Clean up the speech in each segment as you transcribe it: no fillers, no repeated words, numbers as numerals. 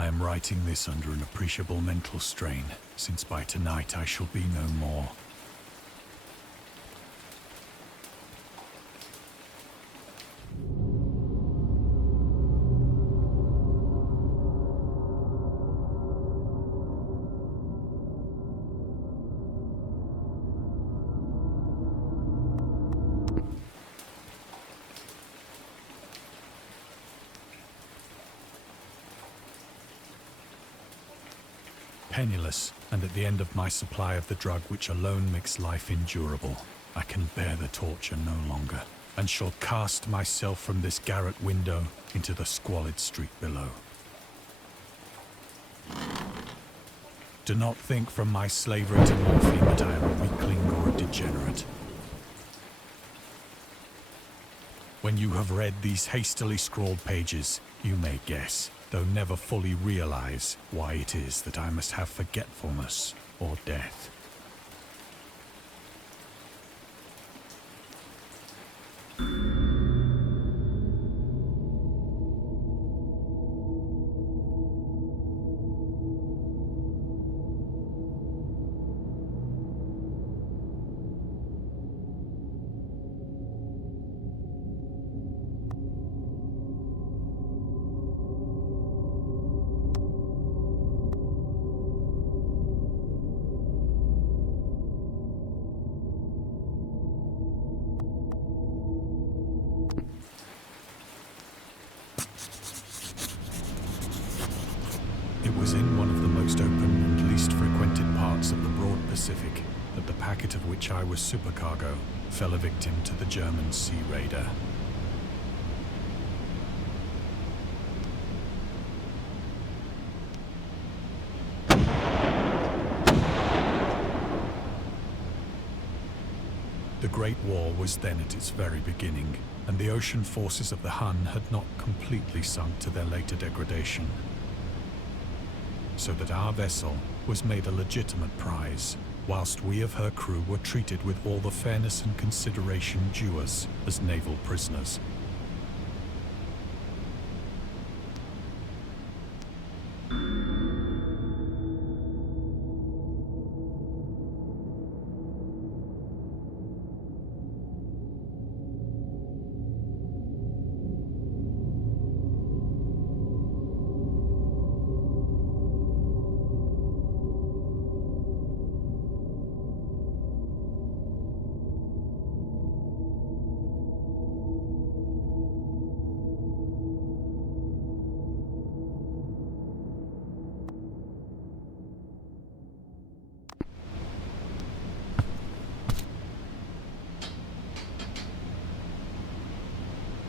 I am writing this under an appreciable mental strain, since by tonight I shall be no more. Penniless, and at the end of my supply of the drug which alone makes life endurable, I can bear the torture no longer, and shall cast myself from this garret window into the squalid street below. Do not think from my slavery to morphine that I am a weakling or a degenerate. When you have read these hastily scrawled pages, you may guess, though never fully realize, why it is that I must have forgetfulness or death. It was in one of the most open and least frequented parts of the broad Pacific that the packet of which I was supercargo fell a victim to the German sea raider. The Great War was then at its very beginning, and the ocean forces of the Hun had not completely sunk to their later degradation, so that our vessel was made a legitimate prize, whilst we of her crew were treated with all the fairness and consideration due us as naval prisoners.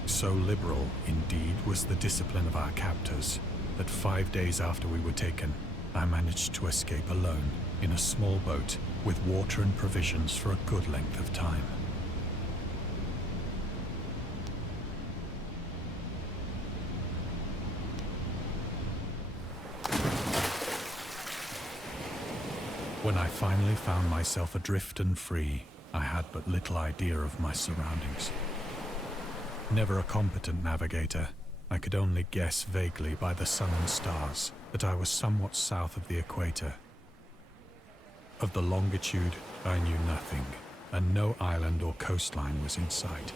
So liberal, indeed, was the discipline of our captors, that 5 days after we were taken, I managed to escape alone, in a small boat, with water and provisions for a good length of time. When I finally found myself adrift and free, I had but little idea of my surroundings. Never a competent navigator, I could only guess vaguely by the sun and stars that I was somewhat south of the equator. Of the longitude, I knew nothing, and no island or coastline was in sight.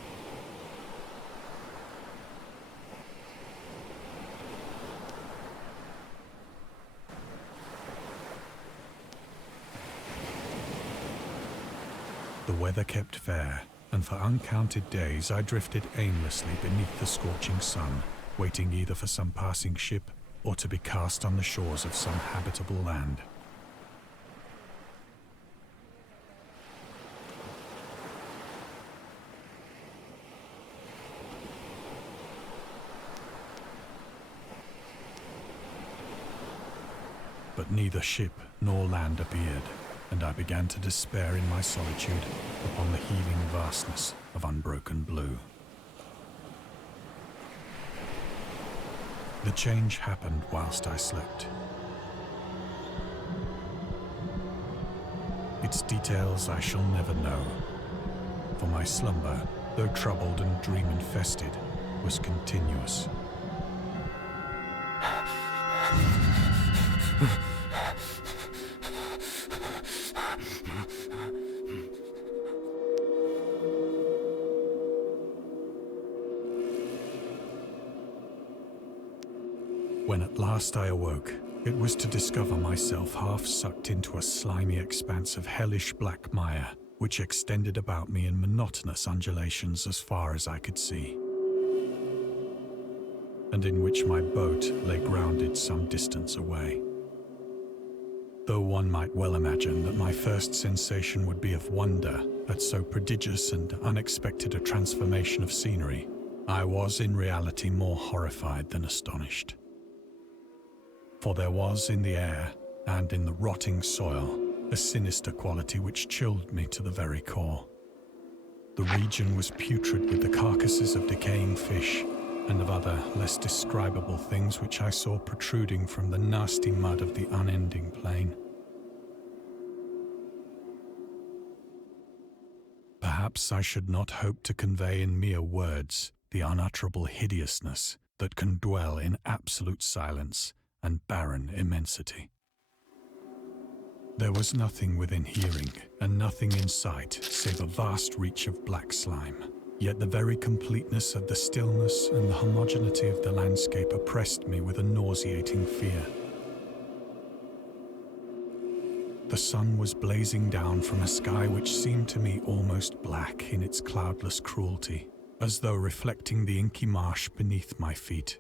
The weather kept fair, and for uncounted days I drifted aimlessly beneath the scorching sun, waiting either for some passing ship or to be cast on the shores of some habitable land. But neither ship nor land appeared, and I began to despair in my solitude upon the heaving vastness of unbroken blue. The change happened whilst I slept. Its details I shall never know, for my slumber, though troubled and dream-infested, was continuous. When at last I awoke, it was to discover myself half sucked into a slimy expanse of hellish black mire, which extended about me in monotonous undulations as far as I could see, and in which my boat lay grounded some distance away. Though one might well imagine that my first sensation would be of wonder at so prodigious and unexpected a transformation of scenery, I was in reality more horrified than astonished. For there was in the air and in the rotting soil a sinister quality which chilled me to the very core. The region was putrid with the carcasses of decaying fish and of other less describable things which I saw protruding from the nasty mud of the unending plain. Perhaps I should not hope to convey in mere words the unutterable hideousness that can dwell in absolute silence and barren immensity. There was nothing within hearing and nothing in sight save a vast reach of black slime. Yet the very completeness of the stillness and the homogeneity of the landscape oppressed me with a nauseating fear. The sun was blazing down from a sky which seemed to me almost black in its cloudless cruelty, as though reflecting the inky marsh beneath my feet.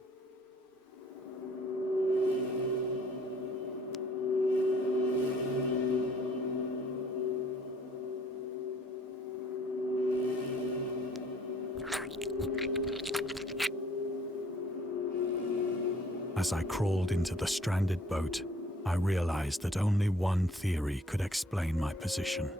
As I crawled into the stranded boat, I realized that only one theory could explain my position.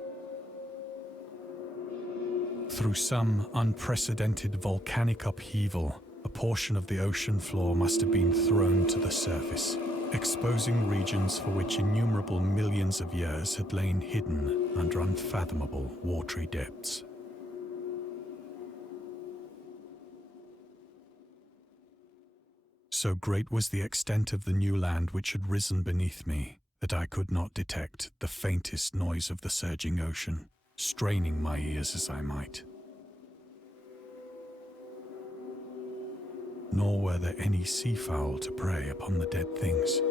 Through some unprecedented volcanic upheaval, a portion of the ocean floor must have been thrown to the surface, exposing regions for which innumerable millions of years had lain hidden under unfathomable watery depths. So great was the extent of the new land which had risen beneath me that I could not detect the faintest noise of the surging ocean, straining my ears as I might. Nor were there any seafowl to prey upon the dead things.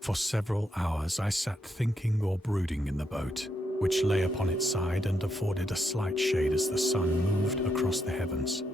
For several hours I sat thinking or brooding in the boat, which lay upon its side and afforded a slight shade as the sun moved across the heavens.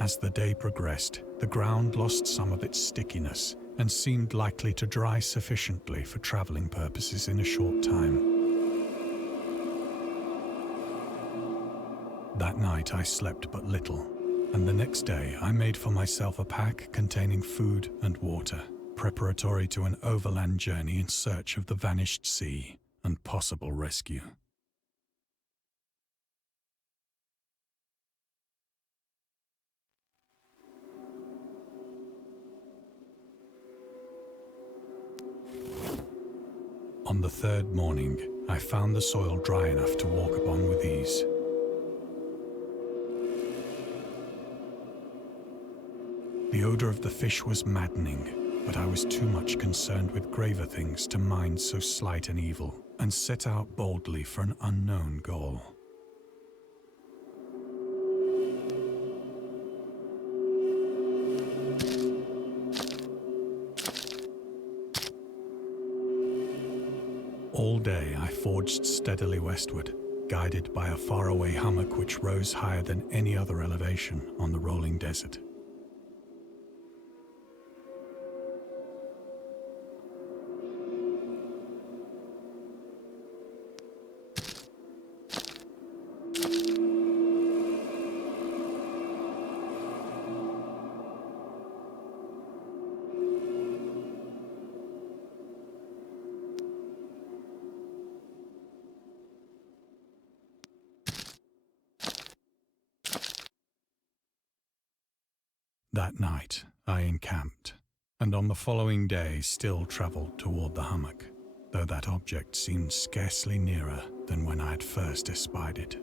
As the day progressed, the ground lost some of its stickiness and seemed likely to dry sufficiently for traveling purposes in a short time. That night I slept but little, and the next day I made for myself a pack containing food and water, preparatory to an overland journey in search of the vanished sea and possible rescue. On the third morning, I found the soil dry enough to walk upon with ease. The odor of the fish was maddening, but I was too much concerned with graver things to mind so slight an evil, and set out boldly for an unknown goal. All day I forged steadily westward, guided by a faraway hummock which rose higher than any other elevation on the rolling desert. That night, I encamped, and on the following day still travelled toward the hummock, though that object seemed scarcely nearer than when I had first espied it.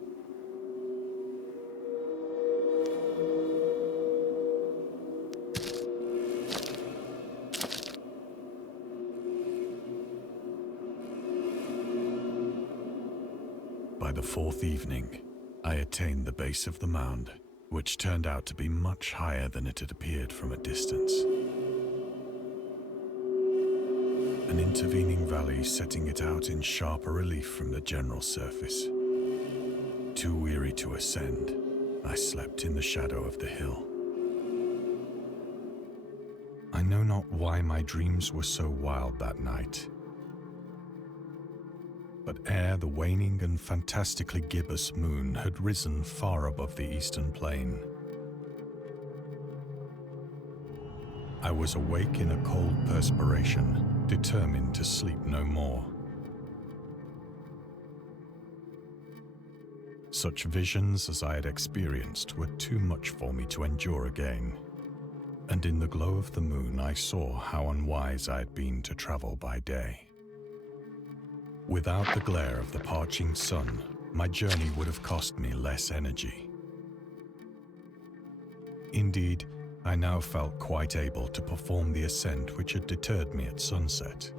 By the fourth evening, I attained the base of the mound, which turned out to be much higher than it had appeared from a distance. An intervening valley setting it out in sharper relief from the general surface. Too weary to ascend, I slept in the shadow of the hill. I know not why my dreams were so wild that night, but ere the waning and fantastically gibbous moon had risen far above the eastern plain, I was awake in a cold perspiration, determined to sleep no more. Such visions as I had experienced were too much for me to endure again, and in the glow of the moon I saw how unwise I had been to travel by day. Without the glare of the parching sun, my journey would have cost me less energy. Indeed, I now felt quite able to perform the ascent which had deterred me at sunset.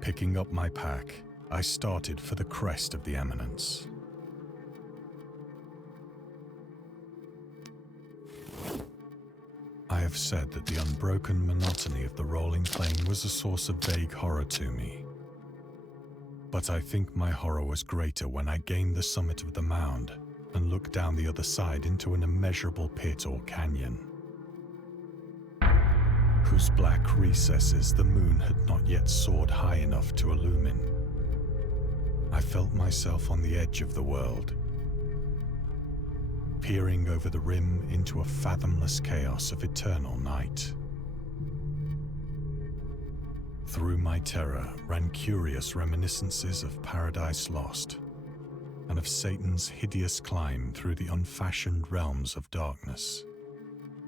Picking up my pack, I started for the crest of the eminence. I have said that the unbroken monotony of the rolling plain was a source of vague horror to me. But I think my horror was greater when I gained the summit of the mound and looked down the other side into an immeasurable pit or canyon, whose black recesses the moon had not yet soared high enough to illumine. I felt myself on the edge of the world, peering over the rim into a fathomless chaos of eternal night. Through my terror ran curious reminiscences of Paradise Lost and of Satan's hideous climb through the unfashioned realms of darkness.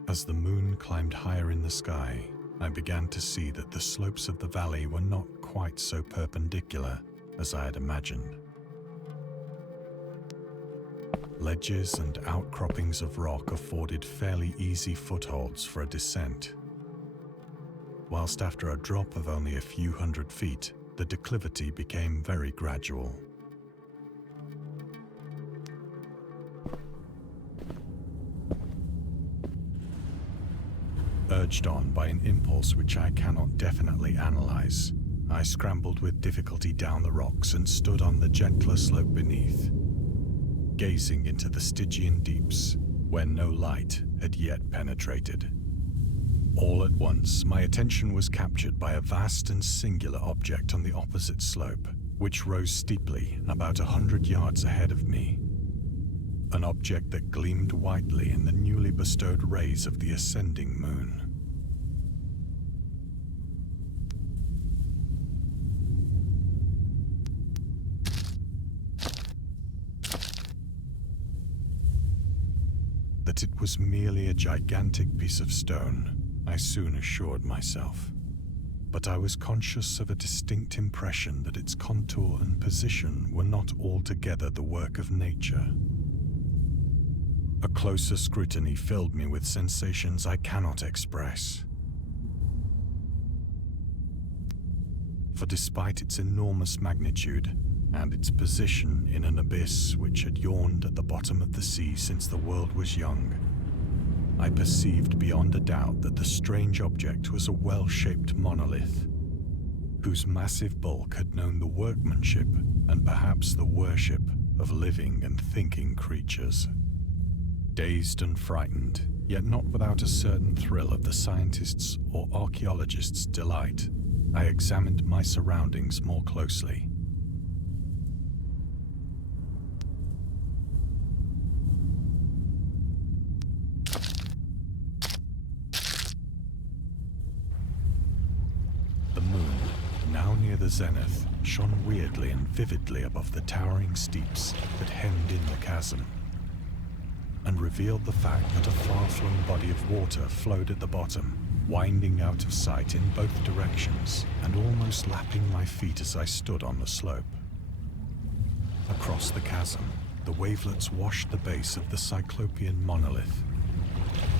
As the moon climbed higher in the sky, I began to see that the slopes of the valley were not quite so perpendicular as I had imagined. Ledges and outcroppings of rock afforded fairly easy footholds for a descent, whilst after a drop of only a few hundred feet, the declivity became very gradual. Urged on by an impulse which I cannot definitely analyze, I scrambled with difficulty down the rocks and stood on the gentler slope beneath, gazing into the Stygian deeps where no light had yet penetrated. All at once, my attention was captured by a vast and singular object on the opposite slope, which rose steeply about 100 yards ahead of me. An object that gleamed whitely in the newly bestowed rays of the ascending moon. That it was merely a gigantic piece of stone, I soon assured myself, but I was conscious of a distinct impression that its contour and position were not altogether the work of nature. A closer scrutiny filled me with sensations I cannot express. For despite its enormous magnitude and its position in an abyss which had yawned at the bottom of the sea since the world was young, I perceived beyond a doubt that the strange object was a well-shaped monolith, whose massive bulk had known the workmanship and perhaps the worship of living and thinking creatures. Dazed and frightened, yet not without a certain thrill of the scientist's or archaeologist's delight, I examined my surroundings more closely. The moon, now near the zenith, shone weirdly and vividly above the towering steeps that hemmed in the chasm. And and revealed the fact that a far-flung body of water flowed at the bottom, winding out of sight in both directions and almost lapping my feet as I stood on the slope. Across the chasm, the wavelets washed the base of the Cyclopean monolith,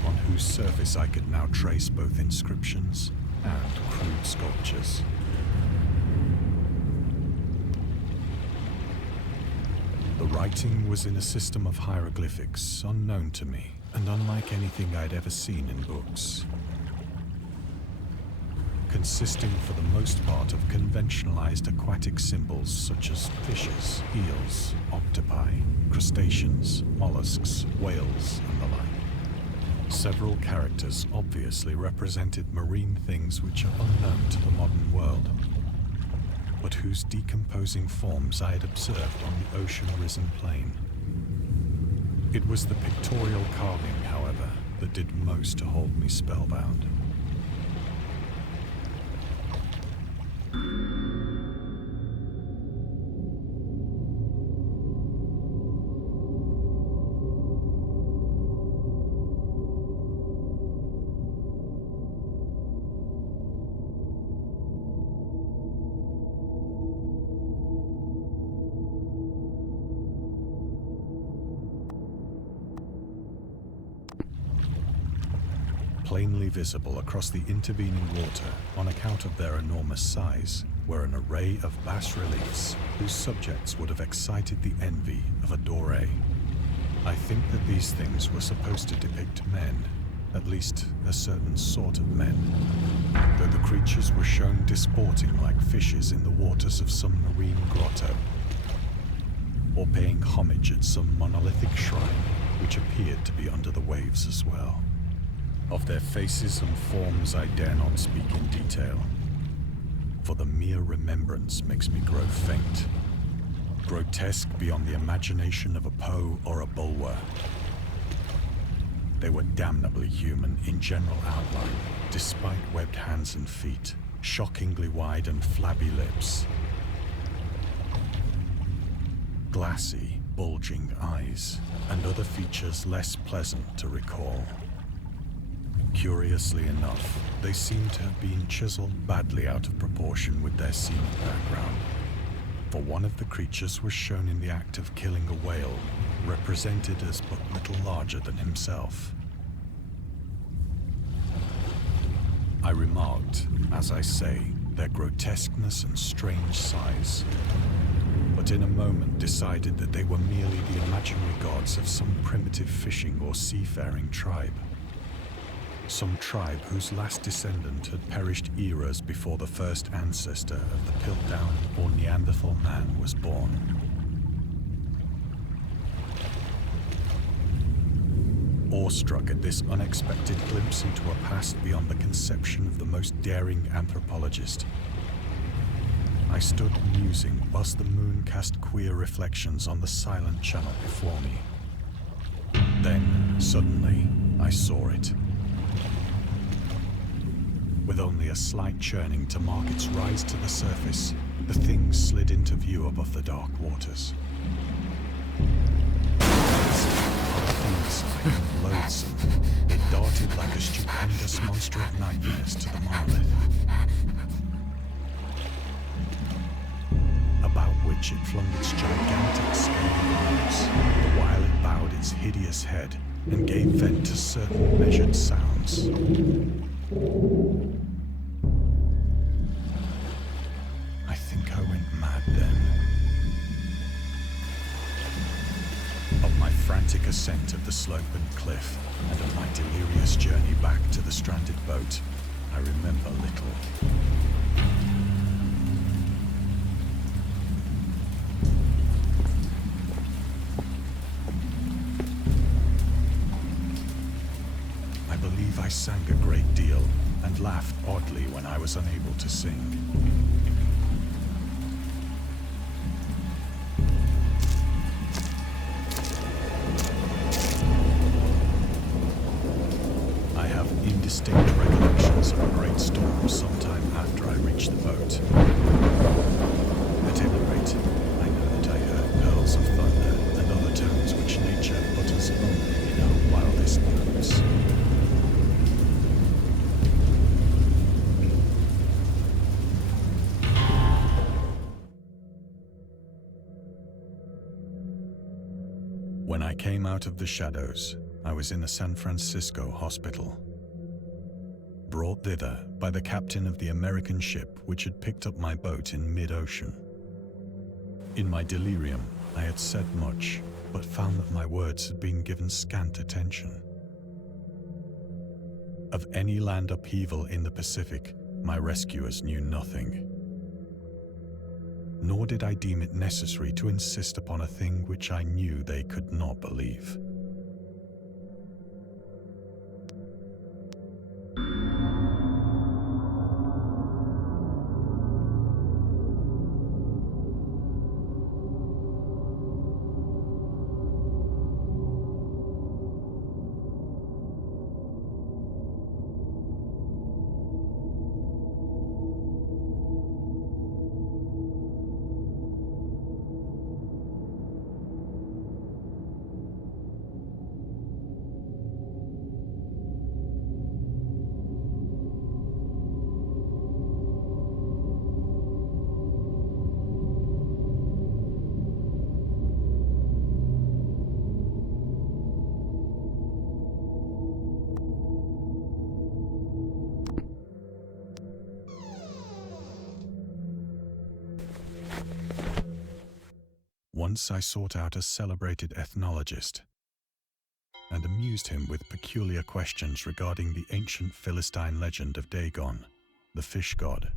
on whose surface I could now trace both inscriptions and crude sculptures. The writing was in a system of hieroglyphics unknown to me and unlike anything I'd ever seen in books, consisting for the most part of conventionalized aquatic symbols such as fishes, eels, octopi, crustaceans, mollusks, whales, and the like. Several characters obviously represented marine things which are unknown to the modern world, but whose decomposing forms I had observed on the ocean-risen plain. It was the pictorial carving, however, that did most to hold me spellbound. Plainly visible across the intervening water on account of their enormous size were an array of bas-reliefs whose subjects would have excited the envy of a doré. I think that these things were supposed to depict men, at least a certain sort of men, though the creatures were shown disporting like fishes in the waters of some marine grotto, or paying homage at some monolithic shrine which appeared to be under the waves as well. Of their faces and forms I dare not speak in detail, for the mere remembrance makes me grow faint, grotesque beyond the imagination of a Poe or a Bulwer. They were damnably human in general outline, despite webbed hands and feet, shockingly wide and flabby lips, glassy, bulging eyes, and other features less pleasant to recall. Curiously enough, they seem to have been chiseled badly out of proportion with their scenic background, for one of the creatures was shown in the act of killing a whale, represented as but little larger than himself. I remarked, as I say, their grotesqueness and strange size, but in a moment decided that they were merely the imaginary gods of some primitive fishing or seafaring tribe. Some tribe whose last descendant had perished eras before the first ancestor of the Piltdown or Neanderthal man was born. Awestruck at this unexpected glimpse into a past beyond the conception of the most daring anthropologist, I stood musing whilst the moon cast queer reflections on the silent channel before me. Then, suddenly, I saw it. With only a slight churning to mark its rise to the surface, the thing slid into view above the dark waters. Horrifying and loathsome, it darted like a stupendous monster of nightmares to the monolith, about which it flung its gigantic scaly arms, the while it bowed its hideous head and gave vent to certain measured sounds. I think I went mad then. Of my frantic ascent of the slope and cliff, and of my delirious journey back to the stranded boat, I remember little. I sang a great deal and laughed oddly when I was unable to sing. I have indistinct recollections of a great storm sometime after I reached the boat. At any rate, I know that I heard pearls of thunder and other tones which nature utters only in a sustenance. When I came out of the shadows, I was in a San Francisco hospital, brought thither by the captain of the American ship which had picked up my boat in mid-ocean. In my delirium, I had said much, but found that my words had been given scant attention. Of any land upheaval in the Pacific, my rescuers knew nothing. Nor did I deem it necessary to insist upon a thing which I knew they could not believe. Once I sought out a celebrated ethnologist and amused him with peculiar questions regarding the ancient Philistine legend of Dagon, the fish god.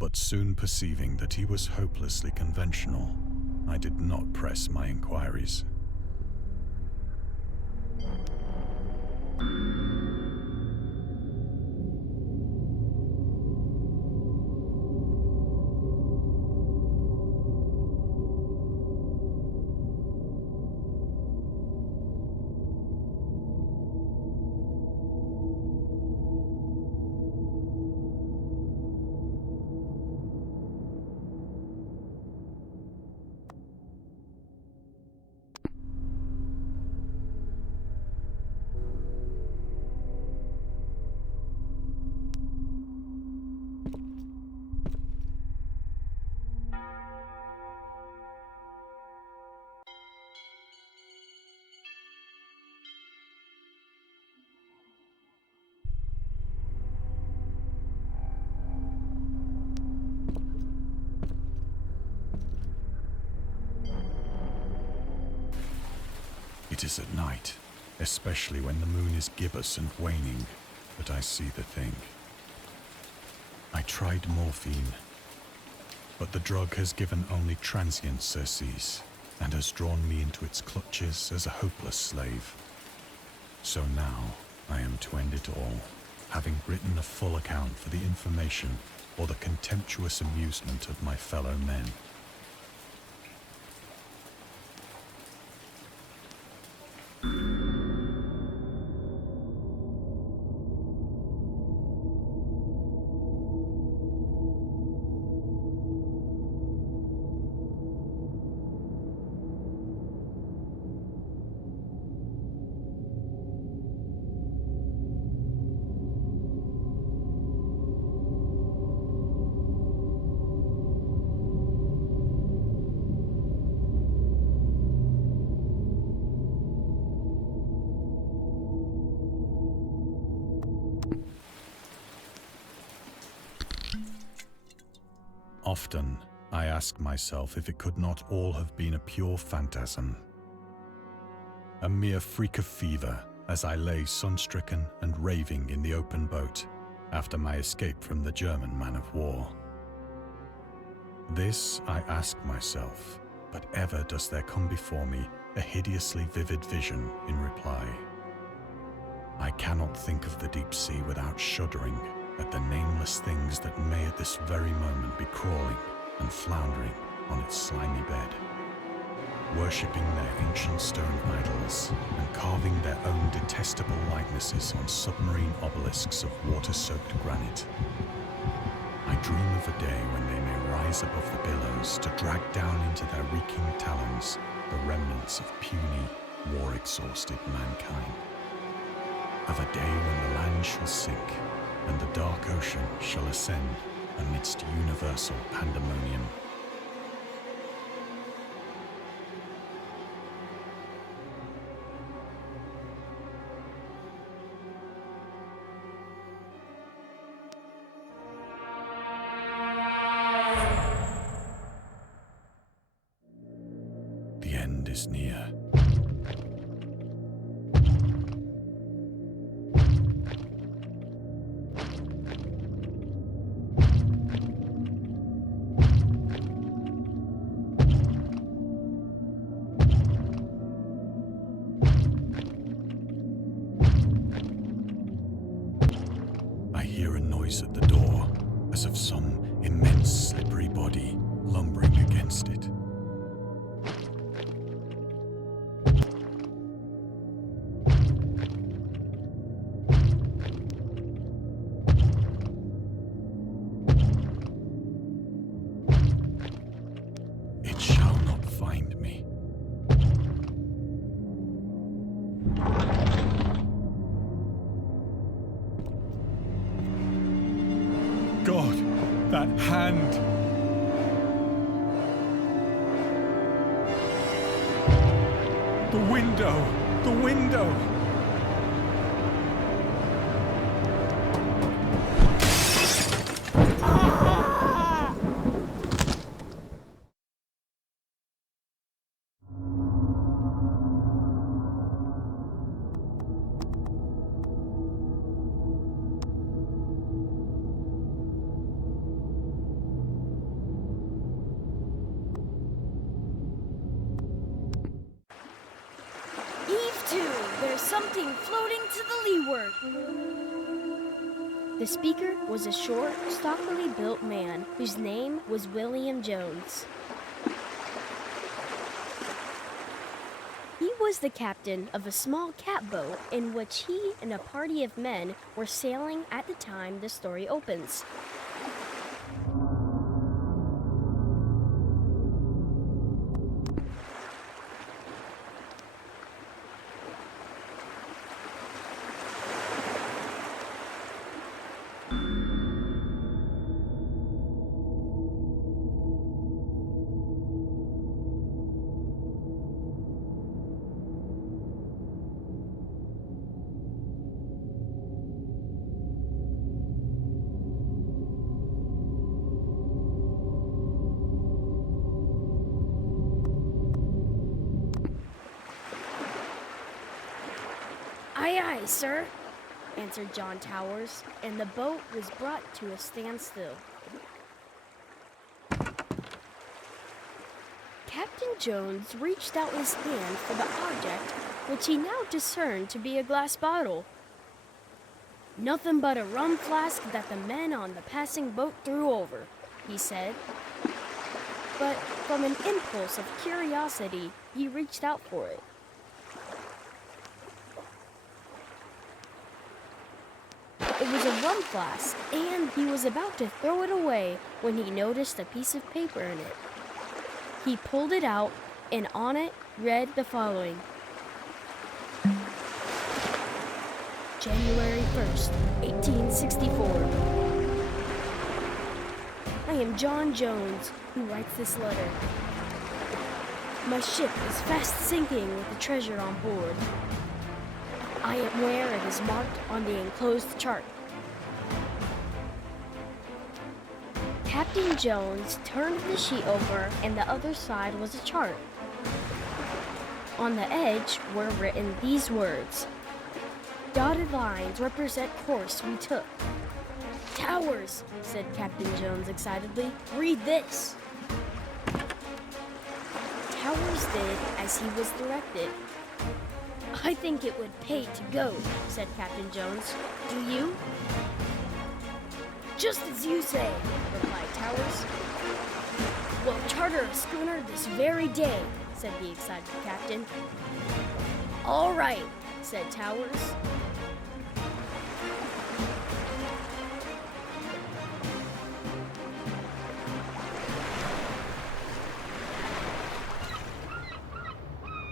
But soon perceiving that he was hopelessly conventional, I did not press my inquiries. It is at night, especially when the moon is gibbous and waning, that I see the thing. I tried morphine, but the drug has given only transient surcease and has drawn me into its clutches as a hopeless slave. So now I am to end it all, having written a full account for the information or the contemptuous amusement of my fellow men. Often, I ask myself if it could not all have been a pure phantasm. A mere freak of fever as I lay sun-stricken and raving in the open boat after my escape from the German man-of-war. This I ask myself, but ever does there come before me a hideously vivid vision in reply. I cannot think of the deep sea without shuddering at the nameless things that may at this very moment be crawling and floundering on its slimy bed, worshipping their ancient stone idols and carving their own detestable likenesses on submarine obelisks of water-soaked granite. I dream of a day when they may rise above the billows to drag down into their reeking talons the remnants of puny, war-exhausted mankind. Of a day when the land shall sink and the dark ocean shall ascend amidst universal pandemonium. The end is near. I hear a noise at the door, as of some immense slippery body lumbering against it. It shall not find me. God, that hand! The window! The window! There's something floating to the leeward. The speaker was a short, stockily built man whose name was William Jones. He was the captain of a small catboat in which he and a party of men were sailing at the time the story opens. Aye, aye, sir, answered John Towers, and the boat was brought to a standstill. Captain Jones reached out his hand for the object, which he now discerned to be a glass bottle. "Nothing but a rum flask that the men on the passing boat threw over," he said. But from an impulse of curiosity, he reached out for it. It was a rum flask, and he was about to throw it away when he noticed a piece of paper in it. He pulled it out, and on it read the following: January 1st, 1864. I am John Jones, who writes this letter. My ship is fast sinking with the treasure on board. I am where it is marked on the enclosed chart. Captain Jones turned the sheet over, and the other side was a chart. On the edge were written these words. Dotted lines represent course we took. Towers, said Captain Jones excitedly. Read this. Towers did as he was directed. I think it would pay to go, said Captain Jones. Do you? Just as you say, replied Towers. We'll charter a schooner this very day, said the excited captain. All right, said Towers.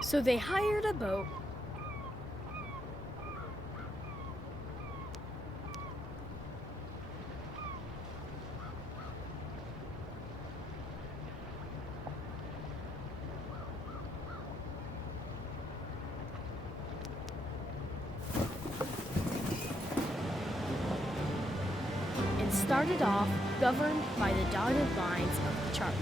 So they hired a boat. And started off, governed by the dotted lines of the chart.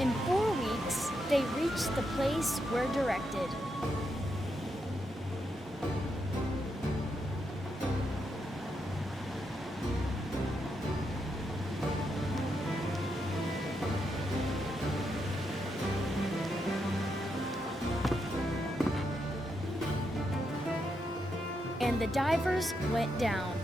In 4 weeks, they reached the place where directed. And the divers went down.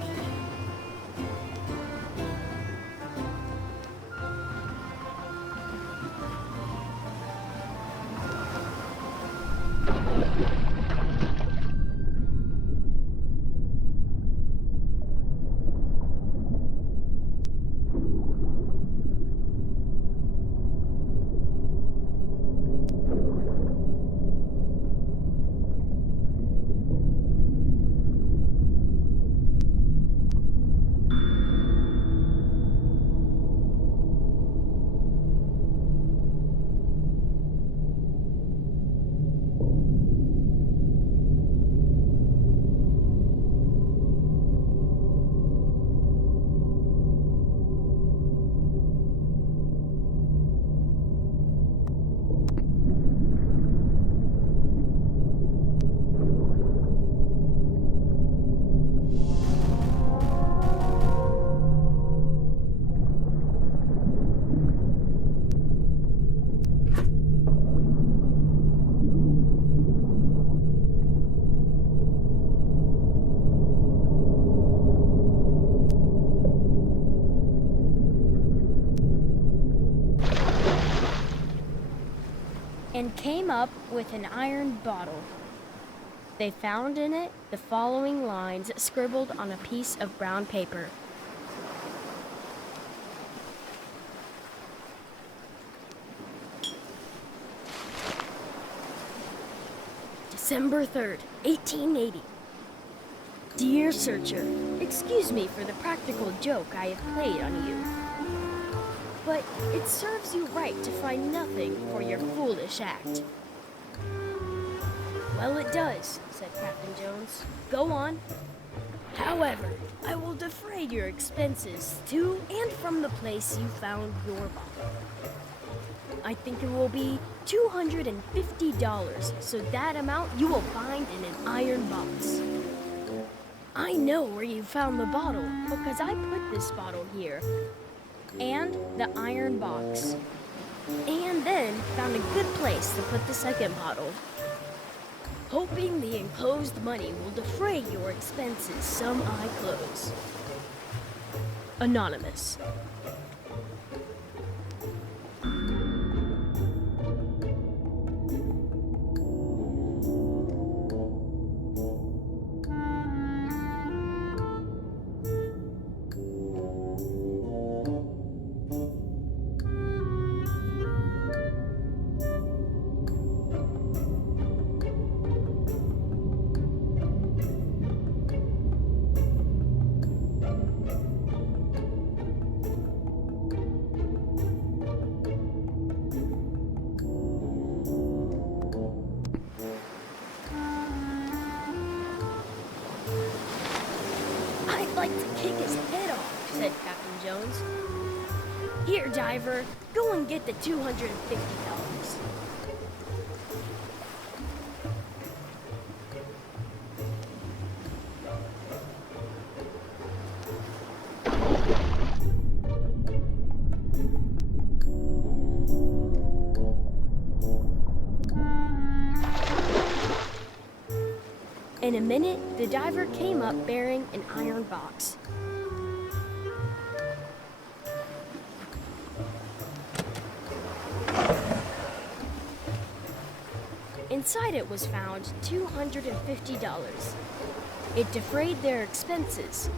And came up with an iron bottle. They found in it the following lines scribbled on a piece of brown paper. December 3rd, 1880. Dear Searcher, excuse me for the practical joke I have played on you. But it serves you right to find nothing for your foolish act. Well, it does, said Captain Jones. Go on. However, I will defray your expenses to and from the place you found your bottle. I think it will be $250, so that amount you will find in an iron box. I know where you found the bottle because I put this bottle here. and the iron box. And then found a good place to put the second bottle. Hoping the enclosed money will defray your expenses, some eye close. Anonymous. I'd like to kick his head off, said Captain Jones. Here, diver, go and get the $250. In a minute, the diver came up bearing an iron box. Inside it was found $250. It defrayed their expenses,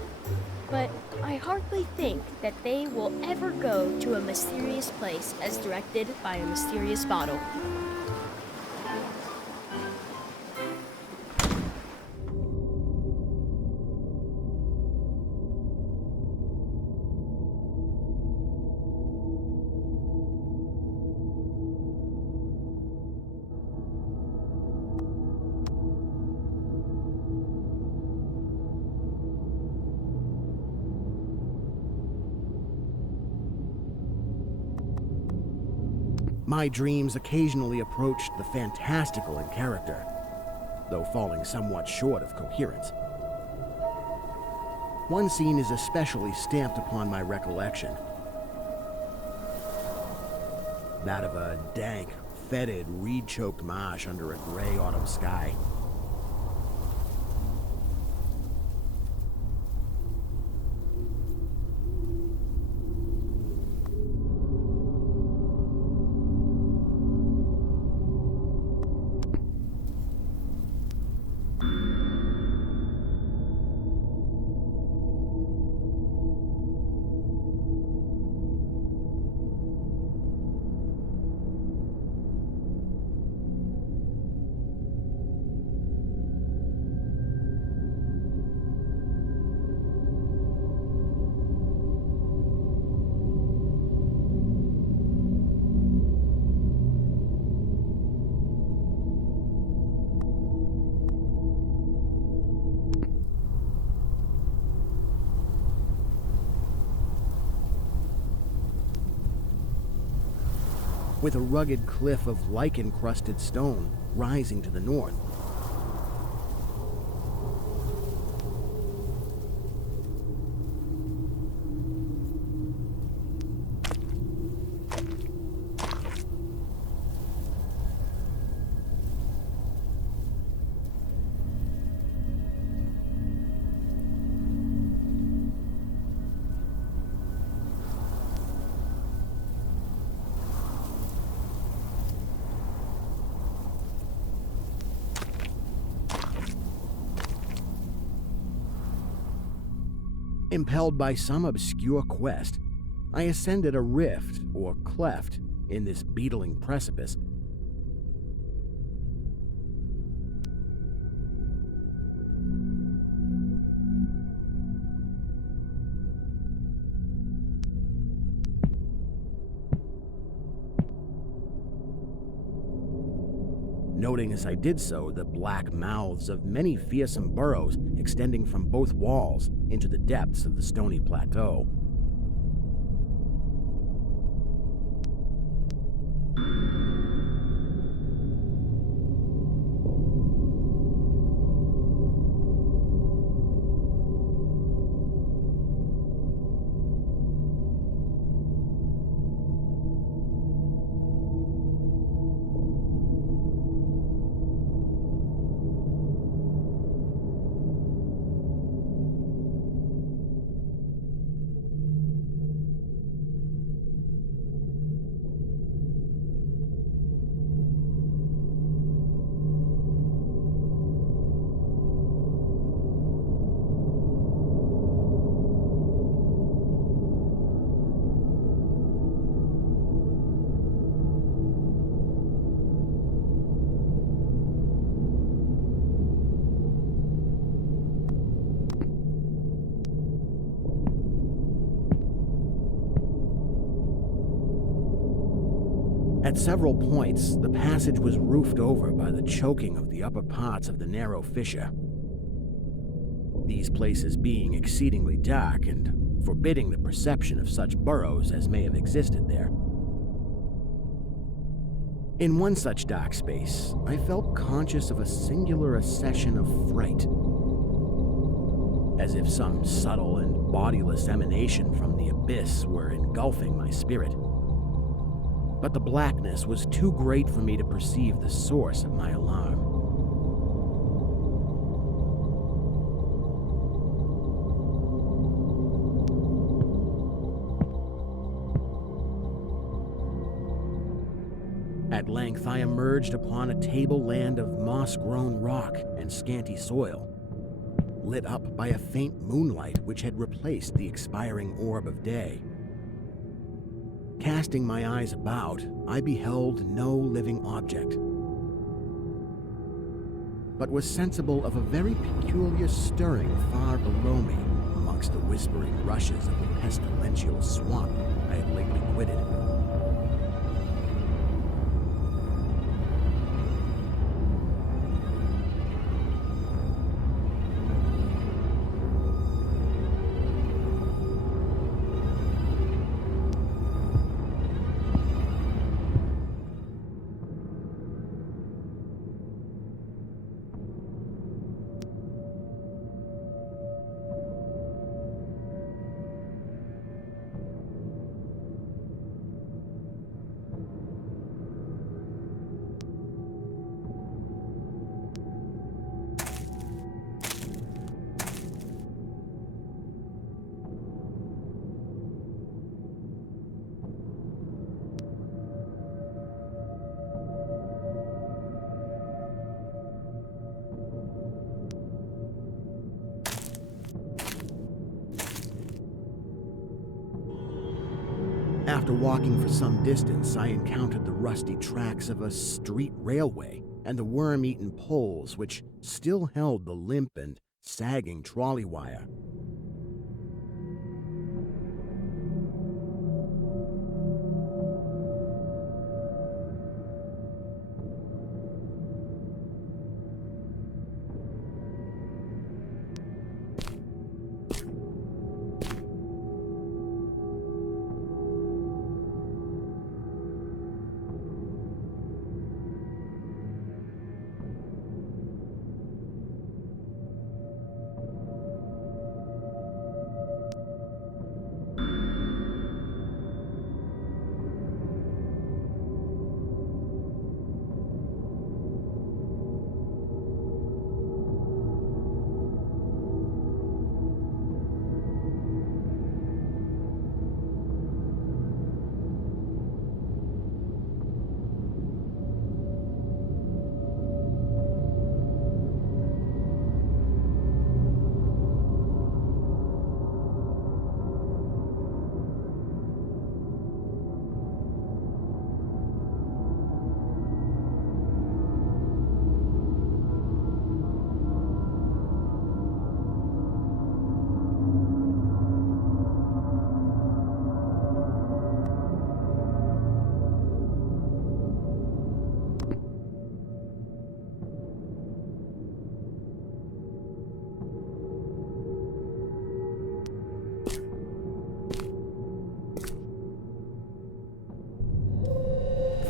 but I hardly think that they will ever go to a mysterious place as directed by a mysterious bottle. My dreams occasionally approached the fantastical in character, though falling somewhat short of coherence. One scene is especially stamped upon my recollection. That of a dank, fetid, reed-choked marsh under a gray autumn sky. With a rugged cliff of lichen-crusted stone rising to the north. Impelled by some obscure quest, I ascended a rift or cleft in this beetling precipice. Noting as I did so the black mouths of many fearsome burrows extending from both walls into the depths of the stony plateau. At several points, the passage was roofed over by the choking of the upper parts of the narrow fissure. These places being exceedingly dark and forbidding the perception of such burrows as may have existed there. In one such dark space, I felt conscious of a singular accession of fright, as if some subtle and bodiless emanation from the abyss were engulfing my spirit. But the blackness was too great for me to perceive the source of my alarm. At length, I emerged upon a tableland of moss-grown rock and scanty soil, lit up by a faint moonlight which had replaced the expiring orb of day. Casting my eyes about, I beheld no living object, but was sensible of a very peculiar stirring far below me amongst the whispering rushes of the pestilential swamp I had lately quitted. After walking for some distance, I encountered the rusty tracks of a street railway and the worm-eaten poles which still held the limp and sagging trolley wire.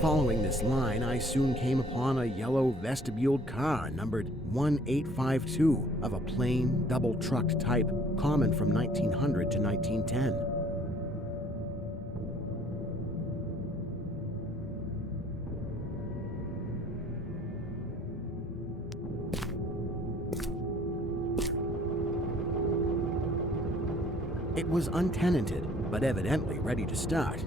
Following this line, I soon came upon a yellow vestibuled car numbered 1852 of a plain, double-trucked type common from 1900 to 1910. It was untenanted, but evidently ready to start.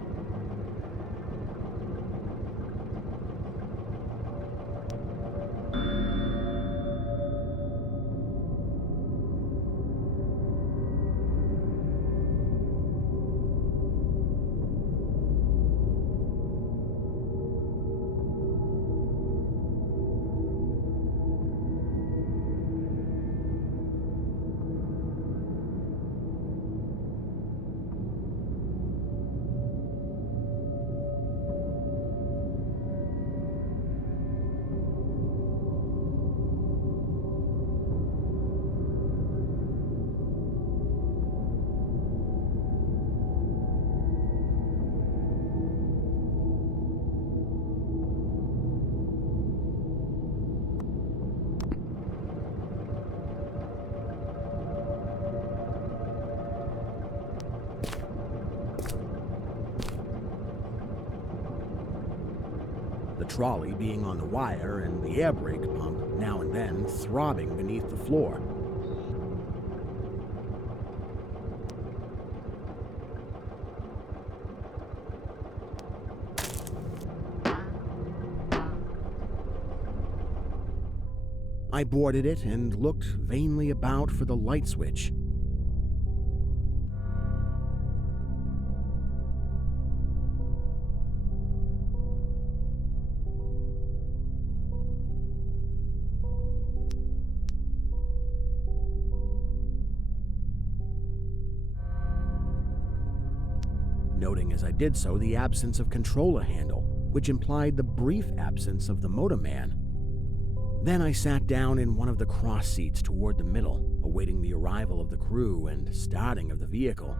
the trolley being on the wire and the air brake pump now and then throbbing beneath the floor. I boarded it and looked vainly about for the light switch. Noting as I did so the absence of controller handle, which implied the brief absence of the motorman. Then I sat down in one of the cross seats toward the middle, awaiting the arrival of the crew and starting of the vehicle.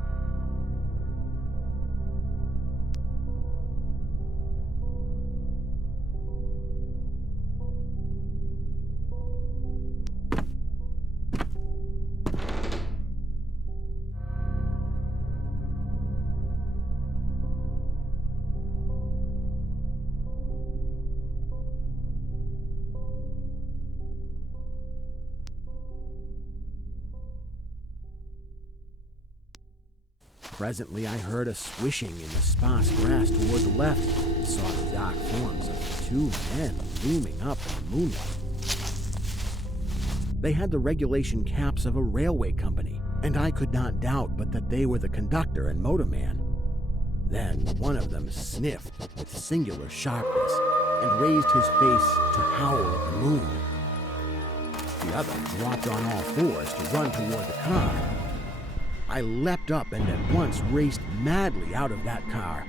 Presently, I heard a swishing in the sparse grass toward the left and saw the dark forms of two men looming up in the moonlight. They had the regulation caps of a railway company, and I could not doubt but that they were the conductor and motorman. Then one of them sniffed with singular sharpness and raised his face to howl at the moon. The other dropped on all fours to run toward the car. I leapt up and at once raced madly out of that car.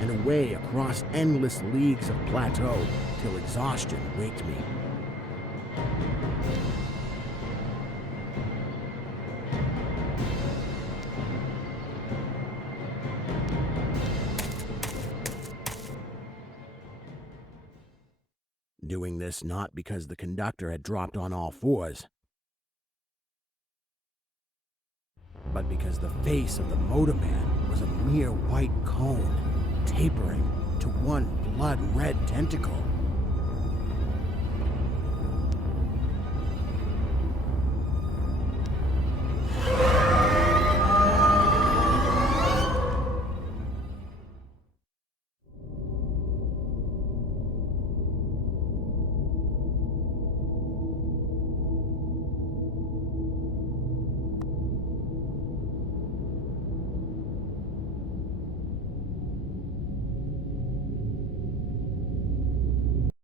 And away across endless leagues of plateau till exhaustion waked me. Doing this not because the conductor had dropped on all fours, but because the face of the motorman was a mere white cone, tapering to one blood-red tentacle.